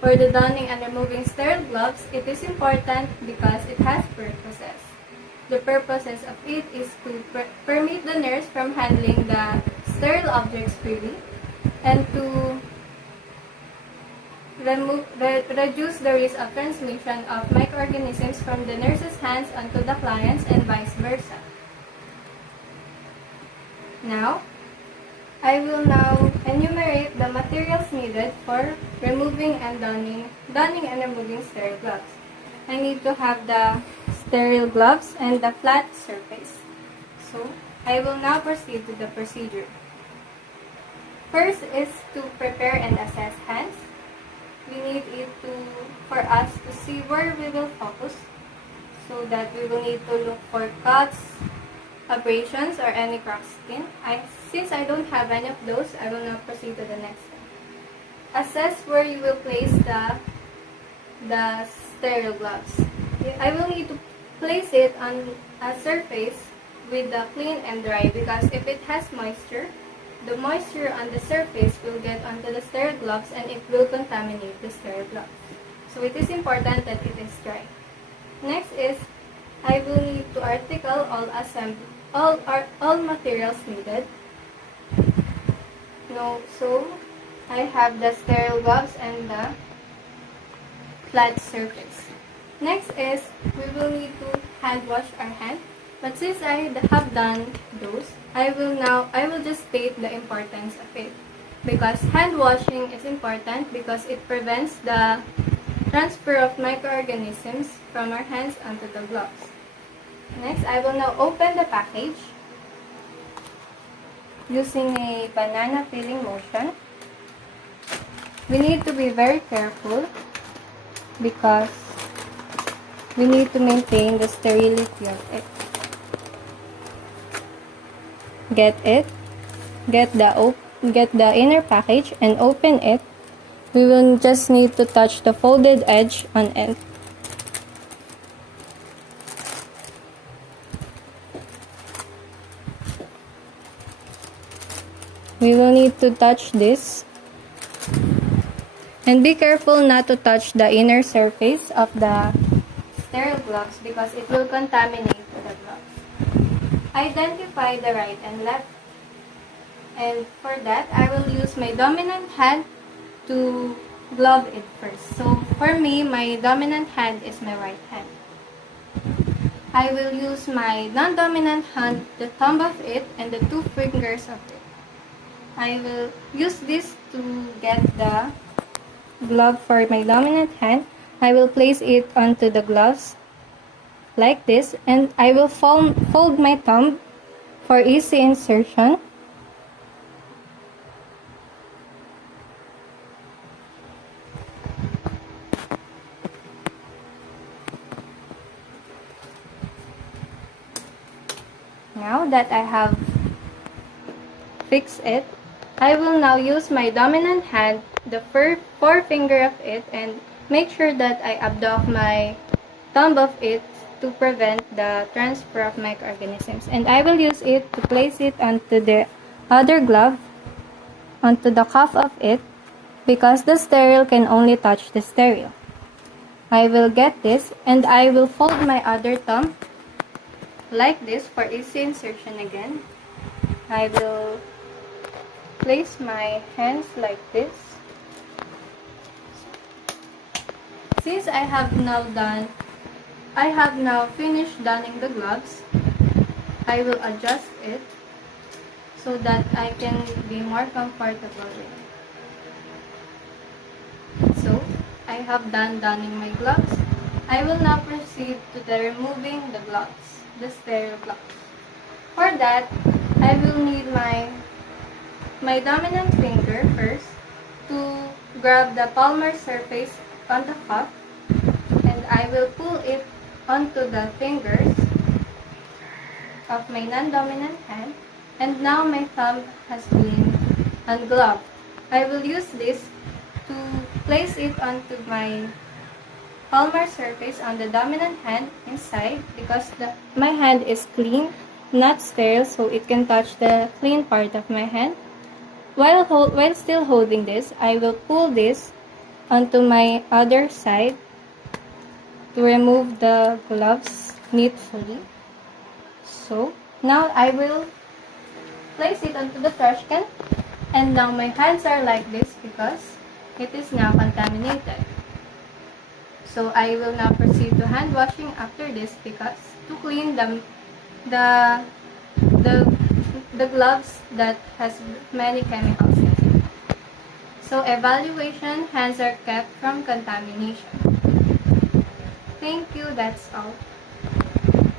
For the donning and removing sterile gloves, it is important because it has purposes. The purposes of it is to permit the nurse from handling the sterile objects freely and to reduce the risk of transmission of microorganisms from the nurse's hands onto the clients and vice versa. Now, I will now enumerate the materials needed for removing and donning and removing sterile gloves. I need to have the sterile gloves and the flat surface. So, I will now proceed to the procedure. First is to prepare and assess hands. We need it for us to see where we will focus, so that we will need to look for cuts, abrasions, or any cracked skin. Since I don't have any of those, I will now proceed to the next step. Assess where you will place the sterile gloves. I will need to place it on a surface with the clean and dry, because if it has moisture, the moisture on the surface will get onto the sterile gloves and it will contaminate the sterile gloves. So it is important that it is dry. Next is, I will need to article all materials needed. So I have the sterile gloves and the flat surface. Next is, we will need to hand wash our hand. But since I have done those, I will just state the importance of it. Because hand washing is important because it prevents the transfer of microorganisms from our hands onto the gloves. Next, I will now open the package using a banana peeling motion. We need to be very careful because we need to maintain the sterility of it. Get the inner package and open it. We will just need to touch the folded edge on it. We will need to touch this. And be careful not to touch the inner surface of the sterile gloves because it will contaminate the gloves. Identify the right and left. And for that, I will use my dominant hand to glove it first. So for me, my dominant hand is my right hand. I will use my non-dominant hand, the thumb of it, and the 2 fingers of it. I will use this to get the glove for my dominant hand. I will place it onto the gloves like this, and I will fold my thumb for easy insertion. Now that I have fixed it, I will now use my dominant hand, the forefinger of it, and make sure that I abduct my thumb of it to prevent the transfer of microorganisms. And I will use it to place it onto the other glove, onto the cuff of it, because the sterile can only touch the sterile. I will get this and I will fold my other thumb like this for easy insertion again. I will place my hands like this. Since I have now finished donning the gloves, I will adjust it so that I can be more comfortable with it. So, I have done donning my gloves. I will now proceed to the removing the gloves, the sterile gloves. For that, I will need my dominant finger first to grab the palmar surface on the cuff, and I will pull it onto the fingers of my non-dominant hand, and now my thumb has been ungloved. I will use this to place it onto my palmar surface on the dominant hand inside, because my hand is clean, not sterile, so it can touch the clean part of my hand. While still holding this, I will pull this onto my other side to remove the gloves neatly. So, now I will place it onto the trash can, and now my hands are like this because it is now contaminated. So I will now proceed to hand washing after this because to clean the the the gloves that has many chemicals in it. So evaluation, hands are kept from contamination. Thank you, that's all.